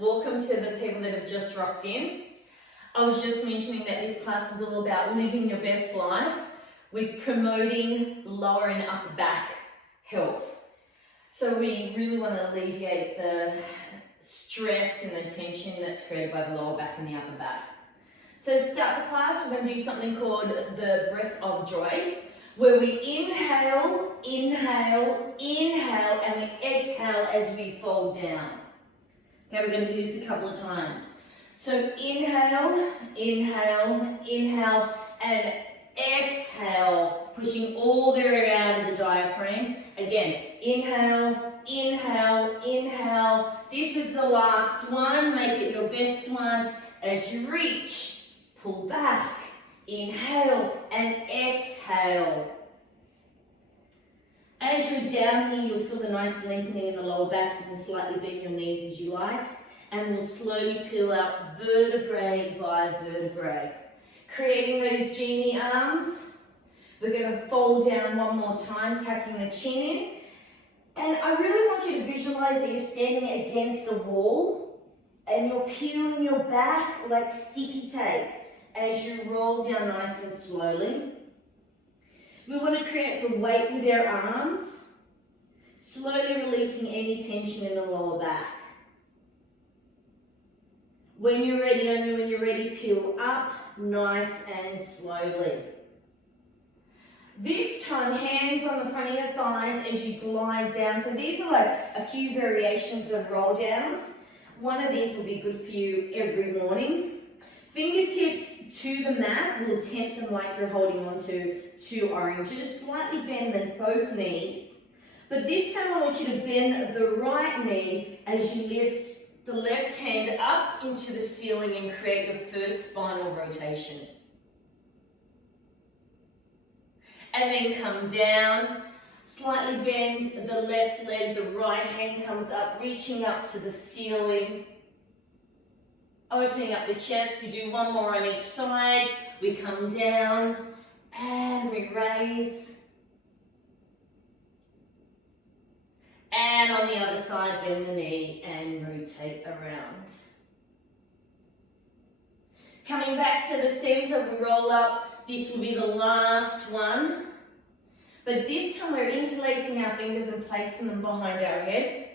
Welcome to the people that have just rocked in. I was just mentioning that this class is all about living your best life with promoting lower and upper back health. So we really want to alleviate the stress and the tension that's created by the lower back and the upper back. So to start the class, we're going to do something called the breath of joy, where we inhale, inhale, inhale, and we exhale as we fall down. Okay, we're going to do this a couple of times. So inhale, inhale, inhale, and exhale, pushing all the way out of the diaphragm. Again, inhale, inhale, inhale. This is the last one. Make it your best one. As you reach, pull back, inhale, and exhale. As you're down here, you'll feel the nice lengthening in the lower back. You can slightly bend your knees as you like. And we'll slowly peel out vertebrae by vertebrae. Creating those genie arms. We're going to fold down one more time, tucking the chin in. And I really want you to visualize that you're standing against a wall and you're peeling your back like sticky tape as you roll down nice and slowly. We want to create the weight with our arms, slowly releasing any tension in the lower back. When you're ready, only when you're ready, peel up nice and slowly. This time, hands on the front of your thighs as you glide down. So these are like a few variations of roll downs. One of these will be good for you every morning. Fingertips to the mat, we'll tempt them like you're holding on to two oranges. Slightly bend both knees. But this time I want you to bend the right knee as you lift the left hand up into the ceiling and create your first spinal rotation. And then come down, slightly bend the left leg, the right hand comes up, reaching up to the ceiling. Opening up the chest, we do one more on each side. We come down and we raise. And on the other side, bend the knee and rotate around. Coming back to the center, we roll up. This will be the last one. But this time we're interlacing our fingers and placing them behind our head.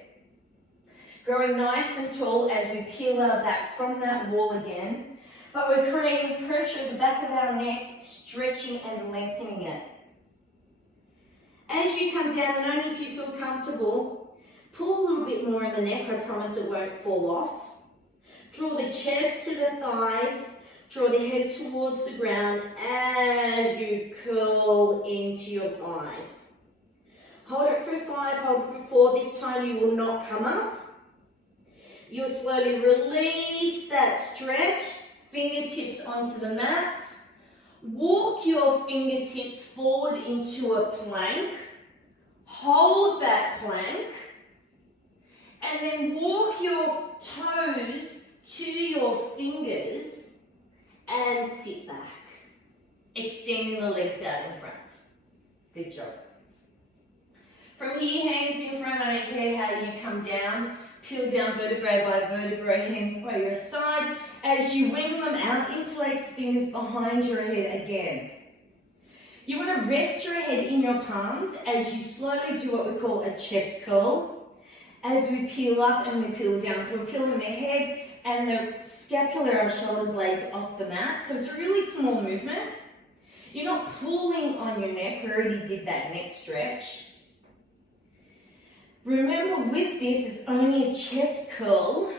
Growing nice and tall as we peel our back from that wall again. But we're creating pressure at the back of our neck, stretching and lengthening it. As you come down, and only if you feel comfortable, pull a little bit more in the neck. I promise it won't fall off. Draw the chest to the thighs. Draw the head towards the ground as you curl into your thighs. Hold it for 5, hold it for 4. This time you will not come up. You'll slowly release that stretch, fingertips onto the mat. Walk your fingertips forward into a plank. Hold that plank. And then walk your toes to your fingers and sit back. Extending the legs out in front. Good job. From here, hands in front. I don't care how you come down. Peel down vertebrae by vertebrae, hands by your side. As you wing them out, interlace fingers behind your head again. You want to rest your head in your palms as you slowly do what we call a chest curl. As we peel up and we peel down. So we're peeling the head and the scapula or shoulder blades off the mat. So it's a really small movement. You're not pulling on your neck. We already did that neck stretch. Remember, with this, it's only a chest curl,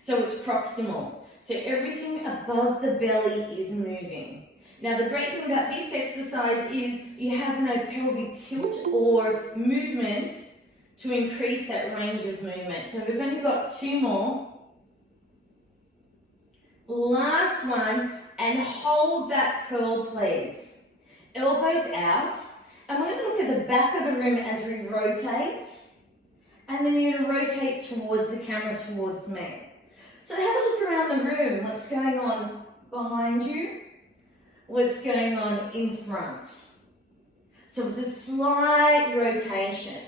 so it's proximal. So everything above the belly is moving. Now, the great thing about this exercise is you have no pelvic tilt or movement to increase that range of movement. So we've only got 2 more. Last one, and hold that curl, please. Elbows out. And we're going to look at the back of the room as we rotate. And then you're going to rotate towards the camera, towards me. So have a look around the room. What's going on behind you? What's going on in front? So it's a slight rotation.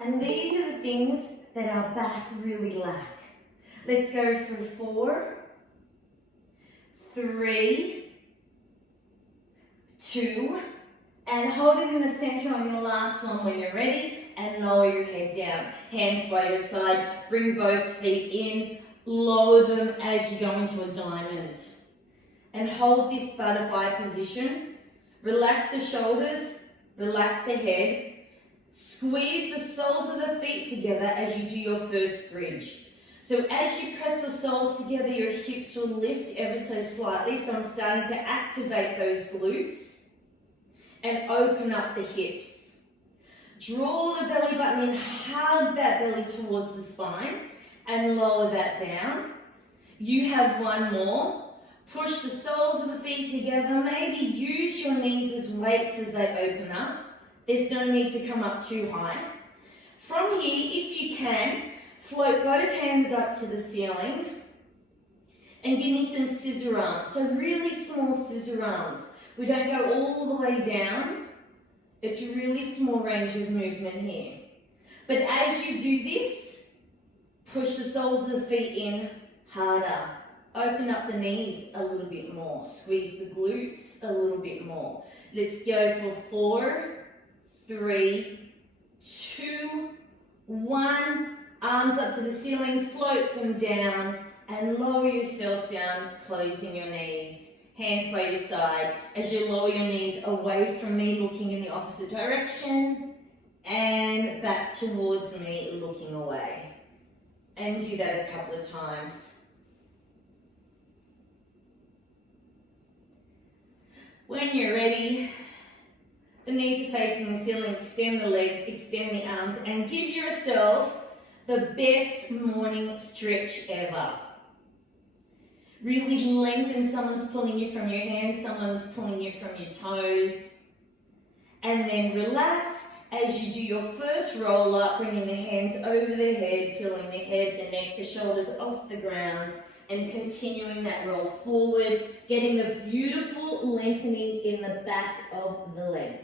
And these are the things that our back really lack. Let's go for 4, 3, 2, and hold it in the center on your last one when you're ready, and lower your head down. Hands by your side, bring both feet in, lower them as you go into a diamond. And hold this butterfly position. Relax the shoulders, relax the head. Squeeze the soles of the feet together as you do your first bridge. So as you press the soles together, your hips will lift ever so slightly. So I'm starting to activate those glutes and open up the hips. Draw the belly button in, hug that belly towards the spine and lower that down. You have one more. Push the soles of the feet together. Maybe use your knees as weights as they open up. There's no need to come up too high. From here, if you can, float both hands up to the ceiling and give me some scissor arms. So really small scissor arms. We don't go all the way down. It's a really small range of movement here. But as you do this, push the soles of the feet in harder. Open up the knees a little bit more. Squeeze the glutes a little bit more. Let's go for 4, 3, 2, 1. Arms up to the ceiling, float them down and lower yourself down, closing your knees. Hands by your side as you lower your knees away from me, looking in the opposite direction, and back towards me, looking away. And do that a couple of times. When you're ready, the knees are facing the ceiling, extend the legs, extend the arms, and give yourself the best morning stretch ever. Really lengthen. Someone's pulling you from your hands, someone's pulling you from your toes. And then relax as you do your first roll up, bringing the hands over the head, peeling the head, the neck, the shoulders off the ground, and continuing that roll forward, getting the beautiful lengthening in the back of the legs.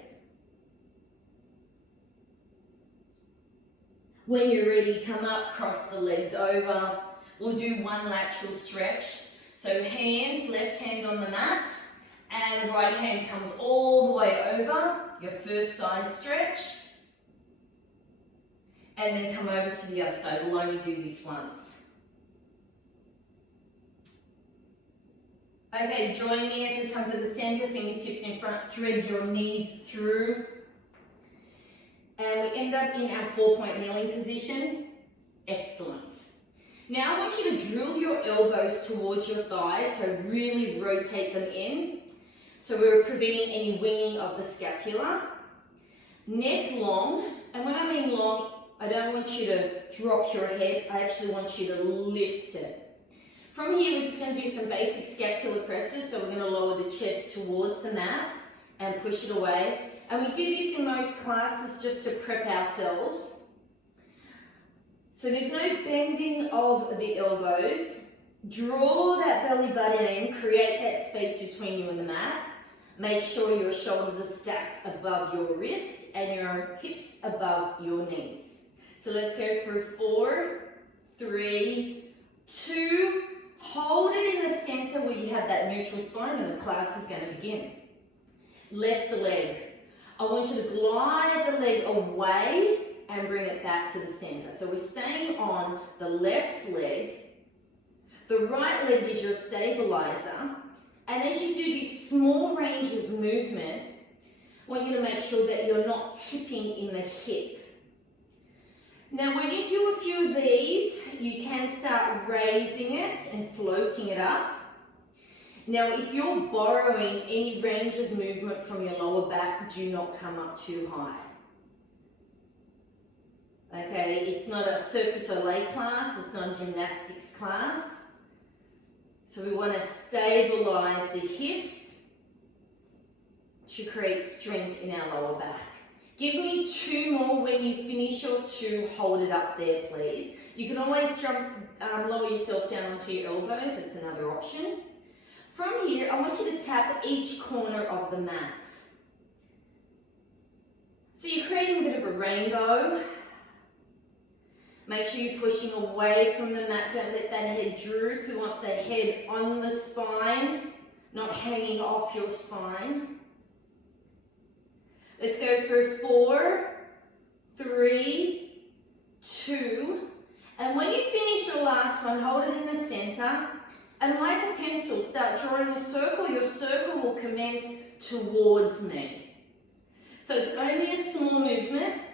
When you're ready, come up, cross the legs over. We'll do one lateral stretch. So hands, left hand on the mat, and right hand comes all the way over, your first side stretch. And then come over to the other side. We'll only do this once. Okay, join me as we come to the center, fingertips in front, thread your knees through. And we end up in our 4-point kneeling position. Excellent. Now I want you to drill your elbows towards your thighs, so really rotate them in. So we're preventing any winging of the scapula. Neck long, and when I mean long, I don't want you to drop your head, I actually want you to lift it. From here, we're just going to do some basic scapular presses. So we're going to lower the chest towards the mat and push it away. And we do this in most classes just to prep ourselves. So there's no bending of the elbows. Draw that belly button in, create that space between you and the mat. Make sure your shoulders are stacked above your wrist and your hips above your knees. So let's go for 4, 3, 2, hold it in the center where you have that neutral spine and the class is going to begin. Left leg. I want you to glide the leg away and bring it back to the center. So we're staying on the left leg. The right leg is your stabilizer. And as you do this small range of movement, I want you to make sure that you're not tipping in the hip. Now when you do a few of these, you can start raising it and floating it up. Now if you're borrowing any range of movement from your lower back, do not come up too high. Okay, it's not a Cirque du Soleil class, it's not a gymnastics class. So we want to stabilize the hips to create strength in our lower back. Give me 2 more. When you finish your 2, hold it up there, please. You can always lower yourself down onto your elbows. That's another option. From here, I want you to tap each corner of the mat. So you're creating a bit of a rainbow. Make sure you're pushing away from the mat. Don't let that head droop. We want the head on the spine, not hanging off your spine. Let's go for 4, 3, 2. And when you finish your last one, hold it in the center. And like a pencil, start drawing a circle. Your circle will commence towards me. So it's only a small movement.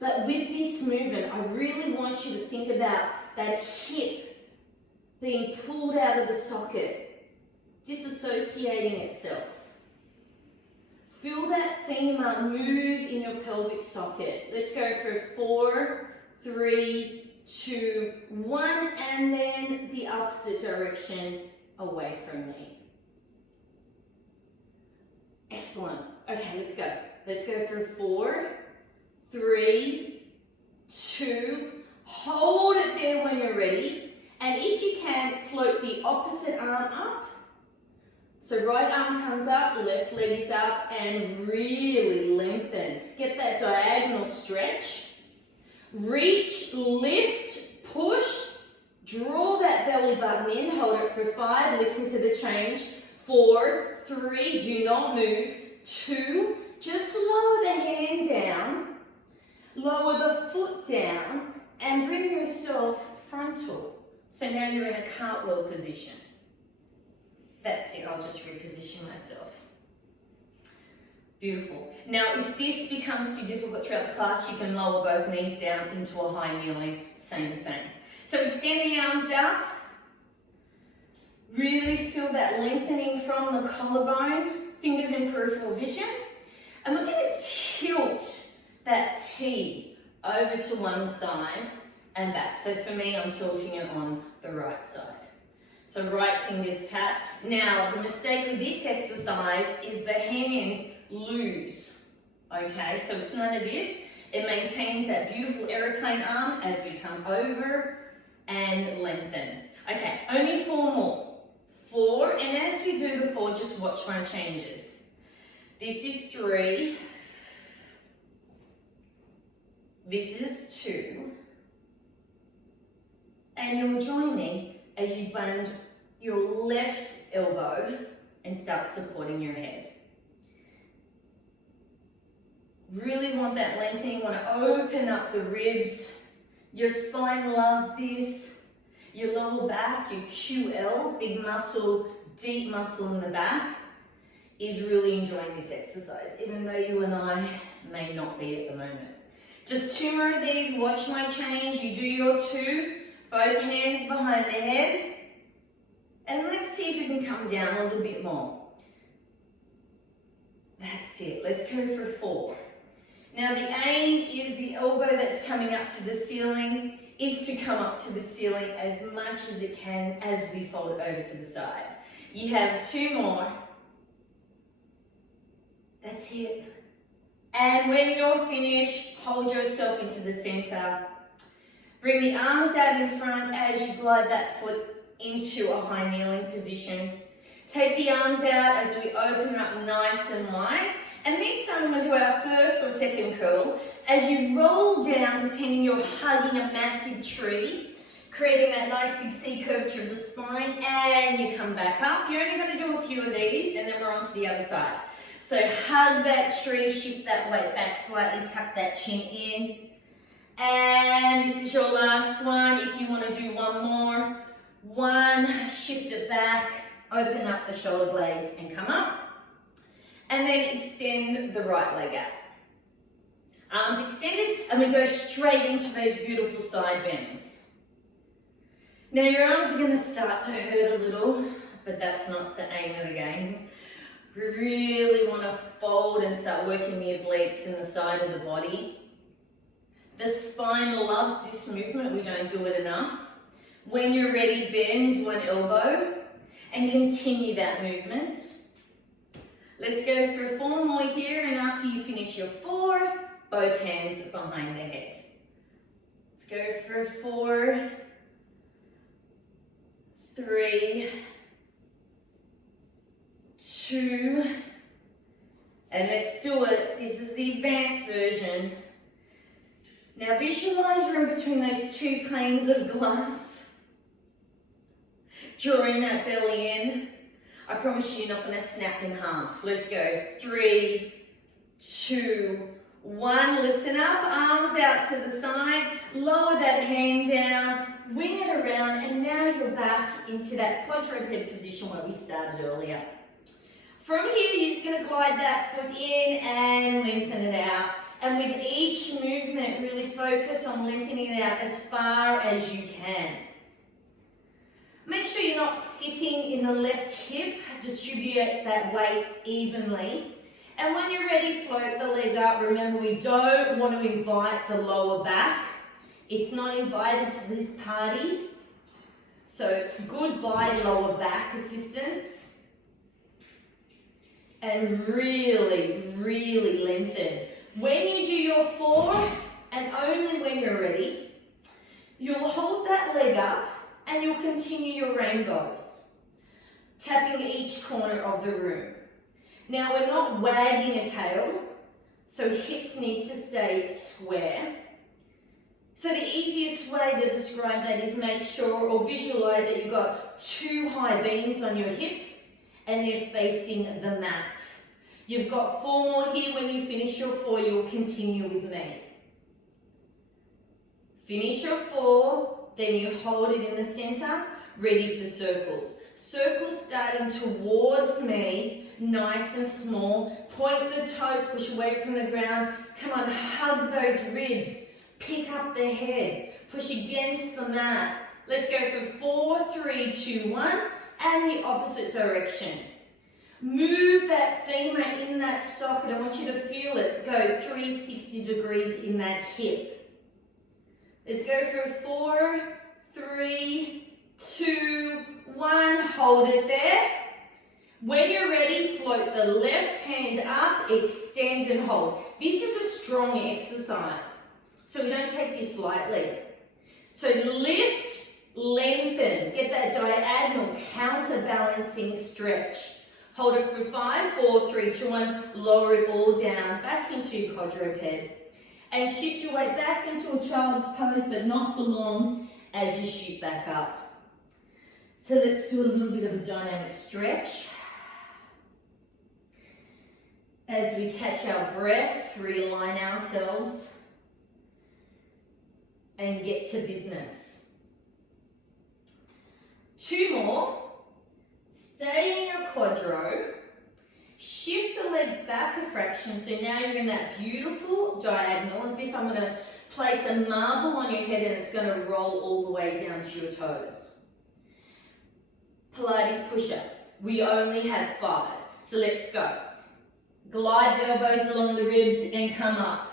But with this movement, I really want you to think about that hip being pulled out of the socket, disassociating itself. Feel that femur move in your pelvic socket. Let's go for 4, 3, 2, 1, and then the opposite direction away from me. Excellent. Okay, let's go. Let's go for 4, 3, 2, hold it there when you're ready, and if you can, float the opposite arm up. So right arm comes up, left leg is up, and really lengthen. Get that diagonal stretch. Reach, lift, push, draw that belly button in, hold it for 5, listen to the change. 4, 3, do not move. 2, just lower the hand down. Lower the foot down and bring yourself frontal. So now you're in a cartwheel position. That's it, I'll just reposition myself. Beautiful. Now if this becomes too difficult throughout the class, you can lower both knees down into a high kneeling, same. So extend the arms out. Really feel that lengthening from the collarbone, fingers in peripheral vision. And we're going to tilt that T over to one side and back. So for me, I'm tilting it on the right side. So right fingers tap. Now, the mistake with this exercise is the hands loose. Okay, so it's none of this. It maintains that beautiful aeroplane arm as we come over and lengthen. Okay, only 4 more. 4, and as we do the 4, just watch my changes. This is 3. This is 2, and you'll join me as you bend your left elbow and start supporting your head. Really want that lengthening, want to open up the ribs. Your spine loves this. Your lower back, your QL, big muscle, deep muscle in the back, is really enjoying this exercise, even though you and I may not be at the moment. Just 2 more of these, watch my change. You do your 2, both hands behind the head. And let's see if we can come down a little bit more. That's it, let's go for 4. Now the aim is the elbow that's coming up to the ceiling is to come up to the ceiling as much as it can as we fold over to the side. You have 2 more. That's it. And when you're finished, hold yourself into the center. Bring the arms out in front as you glide that foot into a high kneeling position. Take the arms out as we open up nice and wide. And this time we're going to do our first or second curl. As you roll down, pretending you're hugging a massive tree, creating that nice big C curvature of the spine, and you come back up. You're only going to do a few of these, and then we're on to the other side. So hug that tree, shift that weight back slightly, tuck that chin in. And this is your last one. If you want to do one more, 1, shift it back, open up the shoulder blades and come up. And then extend the right leg out. Arms extended, and we go straight into those beautiful side bends. Now your arms are going to start to hurt a little, but that's not the aim of the game. We really want to fold and start working the obliques in the side of the body. The spine loves this movement, we don't do it enough. When you're ready, bend one elbow and continue that movement. Let's go for 4 more here, and after you finish your 4, both hands behind the head. Let's go for 4, 3, 2, and let's do it. This is the advanced version. Now visualize you're in between those two panes of glass. Drawing that belly in. I promise you you're not going to snap in half. Let's go. 3, 2, 1. Listen up, arms out to the side. Lower that hand down. Wing it around, and now you're back into that quadruped position where we started earlier. From here, you're just going to glide that foot in and lengthen it out. And with each movement, really focus on lengthening it out as far as you can. Make sure you're not sitting in the left hip. Distribute that weight evenly. And when you're ready, float the leg up. Remember, we don't want to invite the lower back. It's not invited to this party. So goodbye lower back assistance. And really, really lengthen. When you do your 4, and only when you're ready, you'll hold that leg up and you'll continue your rainbows, tapping each corner of the room. Now we're not wagging a tail, so hips need to stay square. So the easiest way to describe that is make sure or visualize that you've got 2 high beams on your hips and they're facing the mat. You've got 4 more here. When you finish your 4, you'll continue with me. Finish your 4, then you hold it in the center, ready for circles. Circles starting towards me, nice and small. Point the toes, push away from the ground. Come on, hug those ribs. Pick up the head. Push against the mat. Let's go for 4, 3, 2, 1, and the opposite direction. Move that femur in that socket. I want you to feel it go 360 degrees in that hip. Let's go for 4, 3, 2, 1. Hold it there. When you're ready, float the left hand up, extend and hold. This is a strong exercise, so we don't take this lightly. So lift, lengthen, get that diagonal counterbalancing stretch. Hold it for 5, 4, 3, 2, 1. Lower it all down, back into quadruped. And shift your weight back into a child's pose, but not for long as you shoot back up. So let's do a little bit of a dynamic stretch. As we catch our breath, realign ourselves and get to business. 2 more. Stay in your quadro. Shift the legs back a fraction. So now you're in that beautiful diagonal, as if I'm going to place a marble on your head and it's going to roll all the way down to your toes. Pilates push-ups. We only have 5. So let's go. Glide the elbows along the ribs and come up.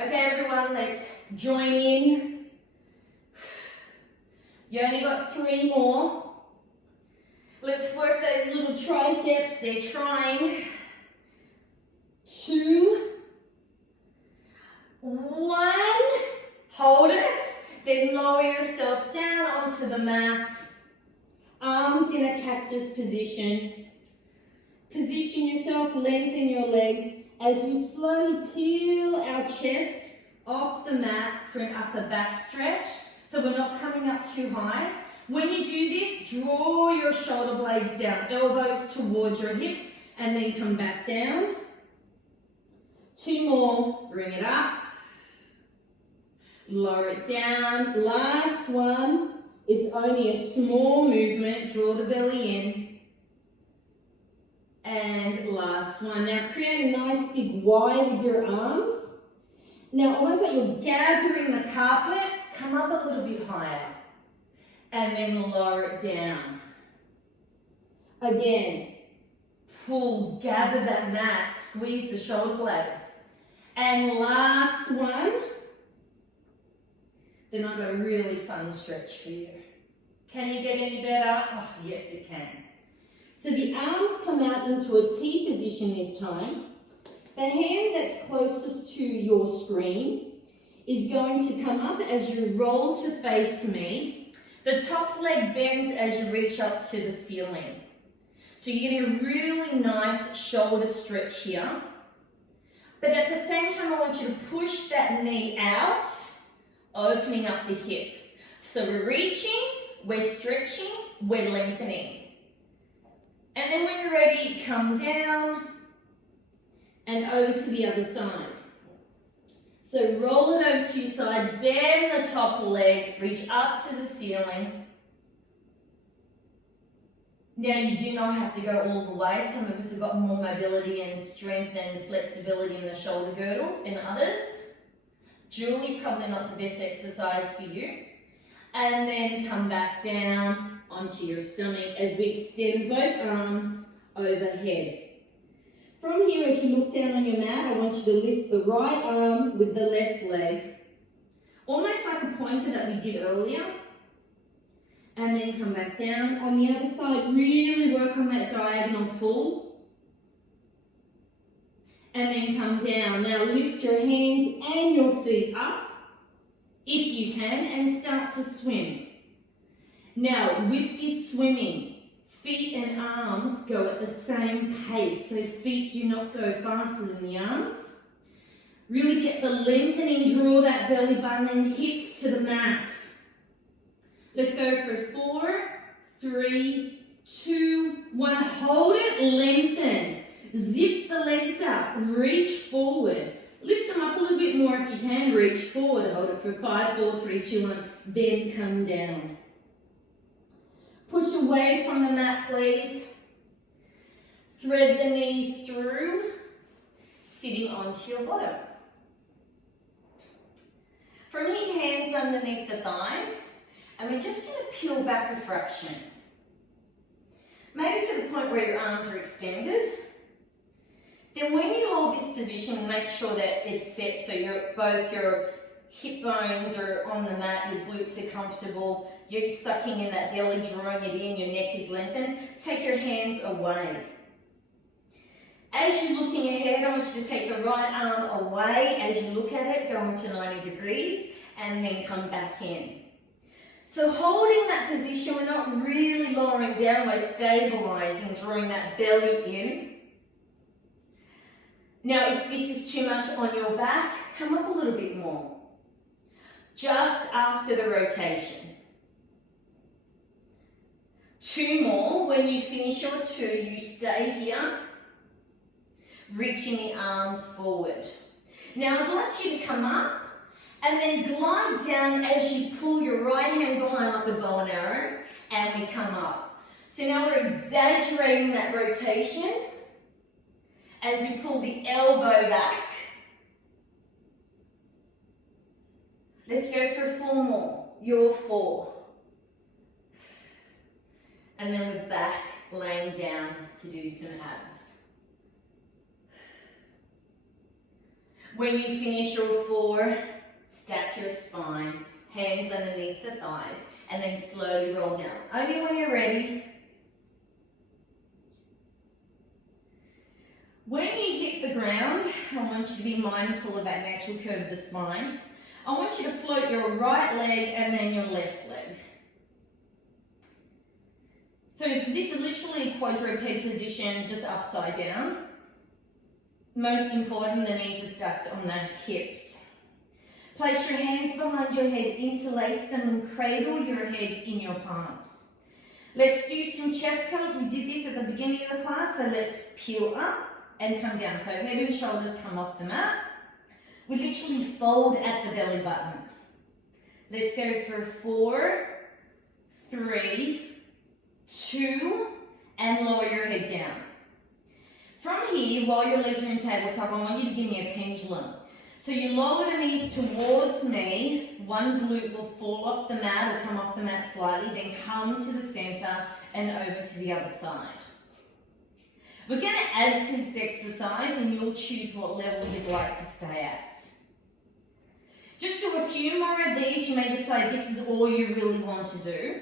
Okay, everyone, let's join in. You only got 3 more. Let's work those little triceps. They're trying. 2, 1. Hold it. Then lower yourself down onto the mat. Arms in a cactus position. Position yourself, lengthen your legs as we slowly peel our chest off the mat for an upper back stretch. So we're not coming up too high. When you do this, draw your shoulder blades down, elbows towards your hips, and then come back down. 2 more, bring it up. Lower it down. Last one. It's only a small movement. Draw the belly in. And last one. Now create a nice big Y with your arms. Now almost like you're gathering the carpet, come up a little bit higher. And then lower it down. Again, pull, gather that mat, squeeze the shoulder blades. And last one. Then I've got a really fun stretch for you. Can you get any better? Oh, yes, it can. So the arms come out into a T position this time. The hand that's closest to your screen is going to come up as you roll to face me. The top leg bends as you reach up to the ceiling. So you're getting a really nice shoulder stretch here. But at the same time, I want you to push that knee out opening up the hip. So we're reaching, we're stretching, we're lengthening. And then when you're ready, come down and over to the other side. So roll it over to your side, bend the top leg, reach up to the ceiling. Now you do not have to go all the way. Some of us have got more mobility and strength and flexibility in the shoulder girdle than others. Julie, probably not the best exercise for you. And then come back down onto your stomach as we extend both arms overhead. From here, as you look down on your mat, I want you to lift the right arm with the left leg, almost like a pointer that we did earlier. And then come back down. On the other side, really work on that diagonal pull. And then come down. Now lift your hands and your feet up, if you can, and start to swim. Now, with this swimming, feet and arms go at the same pace, so feet do not go faster than the arms. Really get the lengthening, draw that belly button and hips to the mat. Let's go for 4, 3, 2, 1. Hold it, lengthen. Zip the legs up, reach forward. Lift them up a little bit more if you can, reach forward. Hold it for 5, 4, 3, 2, 1. Then come down. Push away from the mat, please. Thread the knees through, sitting onto your bottom. From here, hands underneath the thighs, and we're just going to peel back a fraction. Maybe to the point where your arms are extended. Then when you hold this position, make sure that it's set so both your hip bones are on the mat, your glutes are comfortable, you're sucking in that belly, drawing it in, your neck is lengthened. Take your hands away. As you're looking ahead, I want you to take your right arm away. As you look at it, go into 90 degrees and then come back in. So holding that position, we're not really lowering down, we're stabilising, drawing that belly in. Now, if this is too much on your back, come up a little bit more. Just after the rotation. 2 more. When you finish your 2, you stay here, reaching the arms forward. Now, I'd like you to come up and then glide down as you pull your right hand behind like a bow and arrow, and we come up. So now we're exaggerating that rotation as we pull the elbow back. Let's go for 4 more. Your 4. And then we're back, laying down to do some abs. When you finish your 4, stack your spine, hands underneath the thighs, and then slowly roll down. Only when you're ready. When you hit the ground, I want you to be mindful of that natural curve of the spine. I want you to float your right leg and then your left leg. So this is literally a quadruped position, just upside down. Most important, the knees are stacked on the hips. Place your hands behind your head, interlace them and cradle your head in your palms. Let's do some chest curls. We did this at the beginning of the class, so let's peel up and come down. So head and shoulders come off the mat. We literally fold at the belly button. Let's go for 4, 3, 2, and lower your head down. From here, while your legs are in tabletop, I want you to give me a pendulum. So you lower the knees towards me, one glute will fall off the mat or come off the mat slightly, then come to the center and over to the other side. We're going to add to this exercise and you'll choose what level you'd like to stay at. Just do a few more of these. You may decide this is all you really want to do.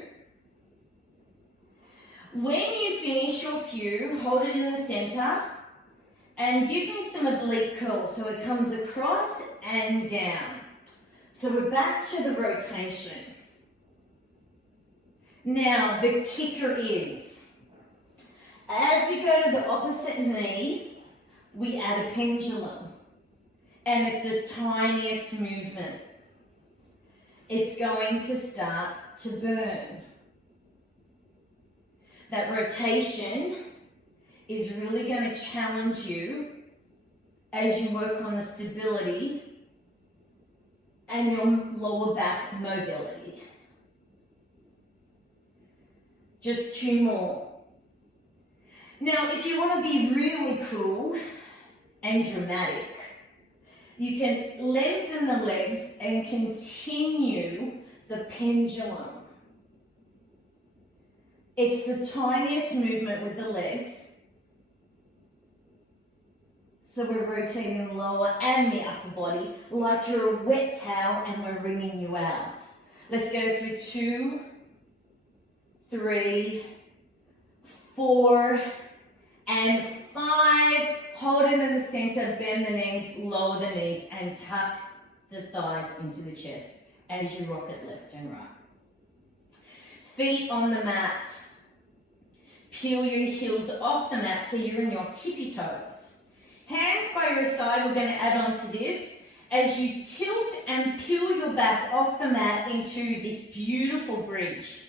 When you finish your few, hold it in the center and give me some oblique curls so it comes across and down. So we're back to the rotation. Now the kicker is, as we go to the opposite knee, we add a pendulum. And it's the tiniest movement. it's going to start to burn. That rotation is really going to challenge you as you work on the stability and your lower back mobility. Just 2 more. Now, if you want to be really cool and dramatic, you can lengthen the legs and continue the pendulum. It's the tiniest movement with the legs. So we're rotating the lower and the upper body like you're a wet towel and we're wringing you out. Let's go for 2, 3, 4, and 5. Hold it in the center, bend the knees, lower the knees, and tuck the thighs into the chest as you rock it left and right. Feet on the mat. Peel your heels off the mat so you're in your tippy toes. Hands by your side, we're going to add on to this as you tilt and peel your back off the mat into this beautiful bridge.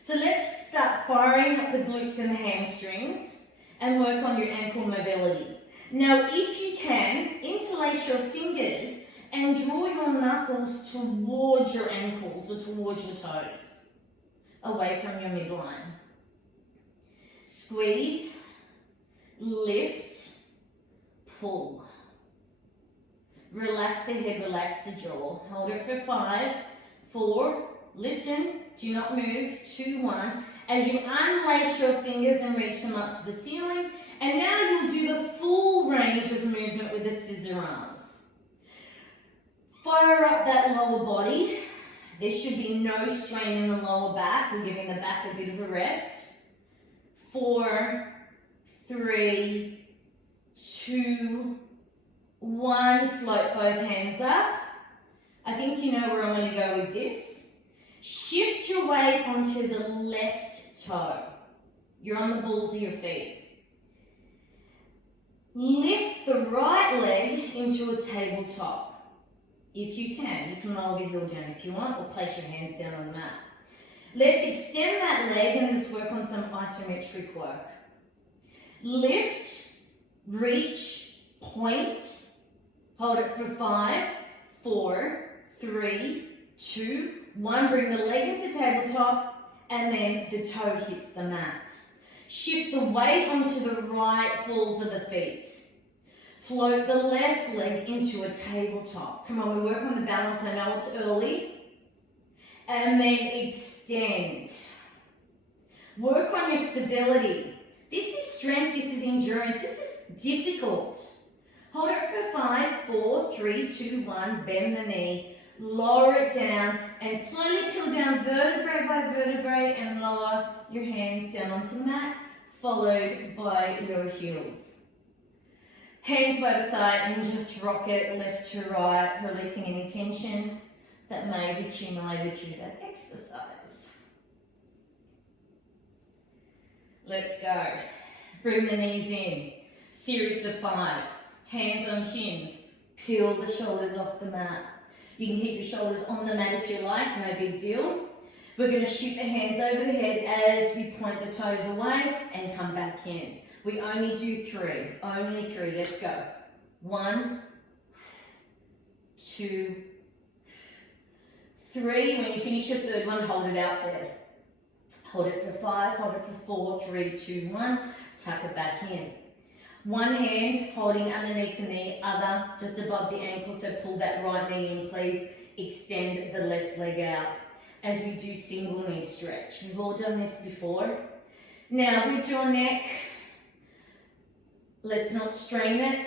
So let's start firing up the glutes and the hamstrings and work on your ankle mobility. Now, if you can, interlace your fingers and draw your knuckles towards your ankles or towards your toes, away from your midline. Squeeze, lift, pull. Relax the head, relax the jaw. Hold it for 5, 4, listen, do not move, 2, 1. As you unlace your fingers and reach them up to the ceiling, and now you'll do the full range of movement with the scissor arms. Fire up that lower body. There should be no strain in the lower back. We're giving the back a bit of a rest. 4, 3, 2, 1. Float both hands up. I think you know where I'm going to go with this. Shift your weight onto the left toe. You're on the balls of your feet. Lift the right leg into a tabletop. If you can. You can roll the heel down if you want, or place your hands down on the mat. Let's extend that leg and just work on some isometric work. Lift, reach, point. Hold it for 5, 4, 3, 2, 1. Bring the leg into tabletop and then the toe hits the mat. Shift the weight onto the right balls of the feet. Float the left leg into a tabletop. Come on, we work on the balance. I know it's early. And then extend. Work on your stability. This is strength, this is endurance, this is difficult. Hold it for 5, 4, 3, 2, 1, bend the knee, lower it down, and slowly peel down vertebrae by vertebrae and lower your hands down onto the mat, followed by your heels. Hands by the side and just rock it left to right, releasing any tension that may have accumulated through that exercise. Let's go. Bring the knees in. Series of 5. Hands on shins. Peel the shoulders off the mat. You can keep your shoulders on the mat if you like, no big deal. We're going to shoot the hands over the head as we point the toes away and come back in. We only do 3. Only 3. Let's go. 1, 2, 3. When you finish your third one, hold it out there. Hold it for 5, hold it for 4, 3, 2, 1. Tuck it back in. One hand holding underneath the knee, other just above the ankle, so pull that right knee in, please. Extend the left leg out as we do single knee stretch. We've all done this before. Now with your neck, let's not strain it.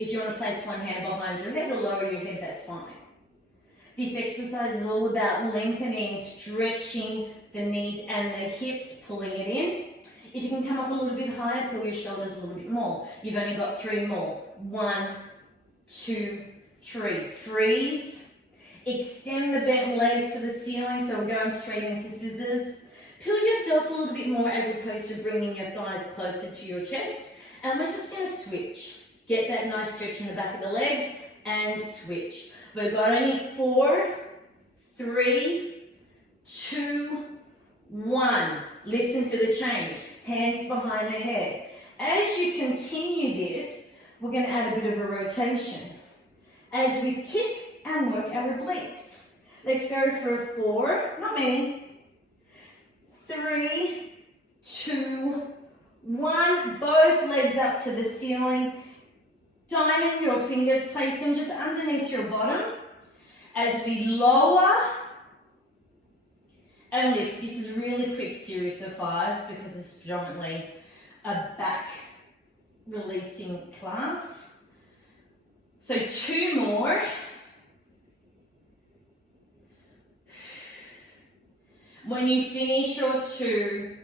If you want to place one hand behind your head or lower your head, that's fine. This exercise is all about lengthening, stretching the knees and the hips, pulling it in. If you can come up a little bit higher, pull your shoulders a little bit more. You've only got 3 more. 1, 2, 3. Freeze. Extend the bent leg to the ceiling, so we're going straight into scissors. Peel yourself a little bit more as opposed to bringing your thighs closer to your chest. And we're just going to switch. Get that nice stretch in the back of the legs and switch. We've got only 4, 3, 2, 1. Listen to the change. Hands behind the head. As you continue this, we're going to add a bit of a rotation as we kick and work our obliques. Let's go for 4, not many. 3, 2, 1. Both legs up to the ceiling. Diamond your fingers, place them just underneath your bottom. As we lower and lift. This is a really quick series of 5 because it's predominantly a back releasing class. So 2 more. When you finish your 2,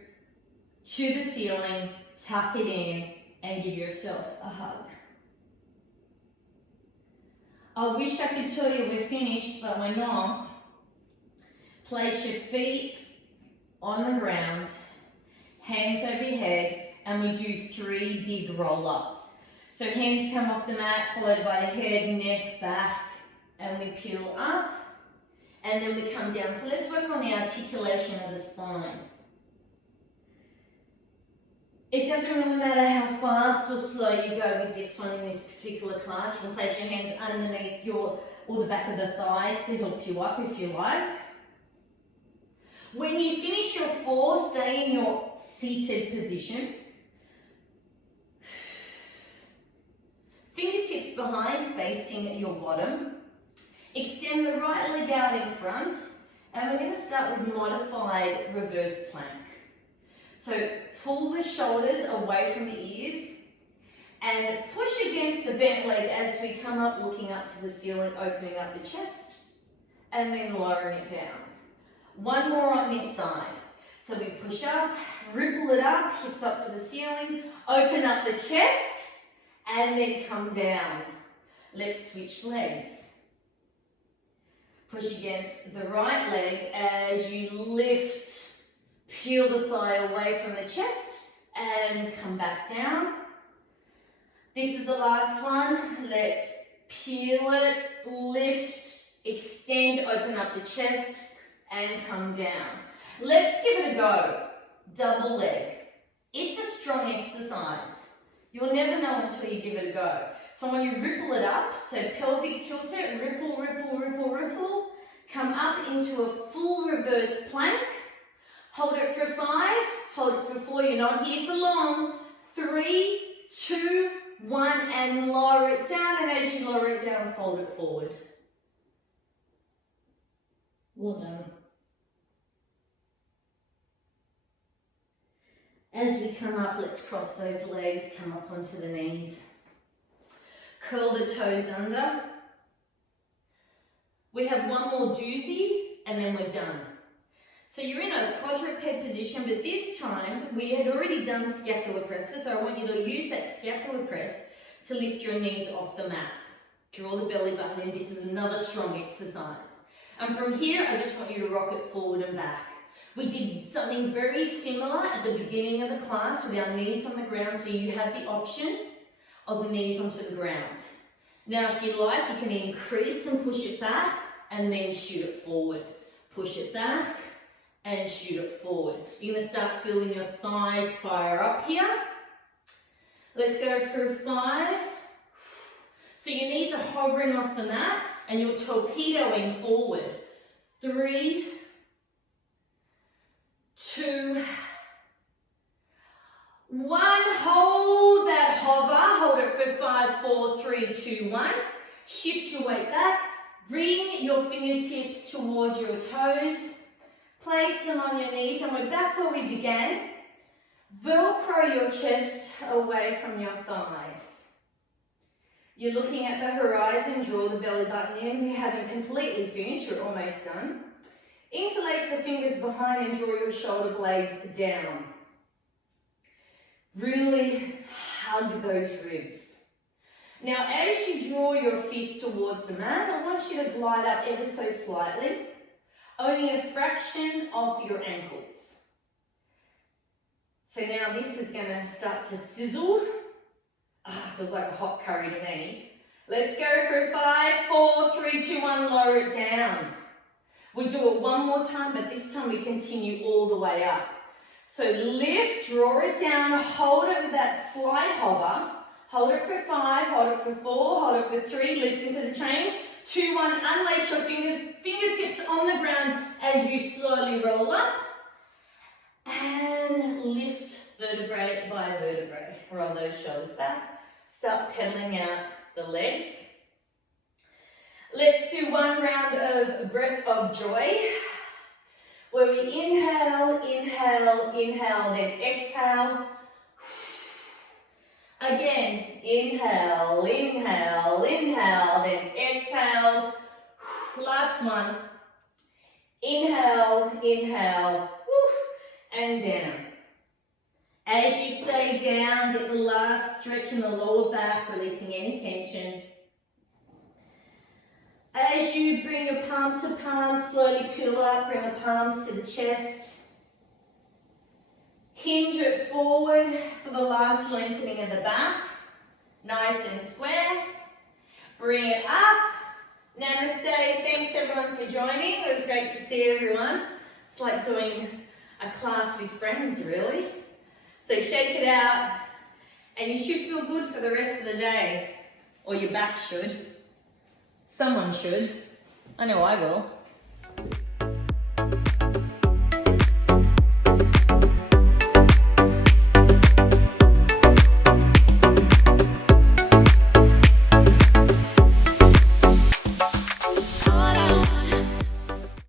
to the ceiling, tuck it in and give yourself a hug. I wish I could tell you we're finished, but we're not. Place your feet on the ground, hands over your head, and we do 3 big roll-ups. So hands come off the mat, followed by the head, neck, back, and we peel up, and then we come down. So let's work on the articulation of the spine. It doesn't really matter how fast or slow you go with this one in this particular class. You can place your hands underneath or the back of the thighs to help you up if you like. When you finish your 4, stay in your seated position. Fingertips behind, facing your bottom. Extend the right leg out in front, and we're going to start with modified reverse plank. So pull the shoulders away from the ears and push against the bent leg as we come up, looking up to the ceiling, opening up the chest, and then lowering it down. 1 more on this side. So we push up, ripple it up, hips up to the ceiling, open up the chest, and then come down. Let's switch legs. Push against the right leg as you lift. Peel the thigh away from the chest and come back down. This is the last one. Let's peel it, lift, extend, open up the chest and come down. Let's give it a go. Double leg. It's a strong exercise. You'll never know until you give it a go. So when you ripple it up, so pelvic tilt it, ripple, ripple, ripple, ripple, come up into a full reverse plank. Hold it for 5, hold it for 4, you're not here for long. 3, 2, 1, and lower it down, and as you lower it down, fold it forward. Well done. As we come up, let's cross those legs, come up onto the knees. Curl the toes under. We have 1 more doozy, and then we're done. So you're in a quadruped position, but this time we had already done scapular presses, so I want you to use that scapular press to lift your knees off the mat. Draw the belly button in. This is another strong exercise. And from here, I just want you to rock it forward and back. We did something very similar at the beginning of the class with our knees on the ground, so you have the option of the knees onto the ground. Now, if you like, you can increase and push it back and then shoot it forward. Push it back and shoot it forward. You're going to start feeling your thighs fire up here. Let's go for 5. So your knees are hovering off the mat and you're torpedoing forward. 3, 2, 1. Hold that hover. Hold it for 5, 4, 3, 2, 1. Shift your weight back. Bring your fingertips towards your toes. Place them on your knees, and we're back where we began. Velcro your chest away from your thighs. You're looking at the horizon, draw the belly button in. We haven't completely finished, we're almost done. Interlace the fingers behind and draw your shoulder blades down. Really hug those ribs. Now, as you draw your fist towards the mat, I want you to glide up ever so slightly, only a fraction off your ankles. So now this is going to start to sizzle. Feels like a hot curry to me. Let's go for 5, 4, 3, 2, 1, lower it down. We do it one more time, but this time we continue all the way up. So lift, draw it down, hold it with that slight hover. Hold it for 5, hold it for 4, hold it for 3. Listen to the change. 2, 1, unlace your fingertips on the ground as you slowly roll up. And lift vertebrae by vertebrae. Roll those shoulders back. Start pedaling out the legs. Let's do one round of breath of joy, where we inhale, inhale, inhale, then exhale. Again, inhale, inhale, inhale, then exhale. Last one. Inhale, inhale, and down. As you stay down, get the last stretch in the lower back, releasing any tension. As you bring your palm to palm, slowly peel up, bring the palms to the chest. Hinge it forward for the last lengthening of the back. Nice and square. Bring it up. Namaste. Thanks everyone for joining. It was great to see everyone. It's like doing a class with friends, really. So shake it out, and you should feel good for the rest of the day. Or your back should. Someone should. I know I will.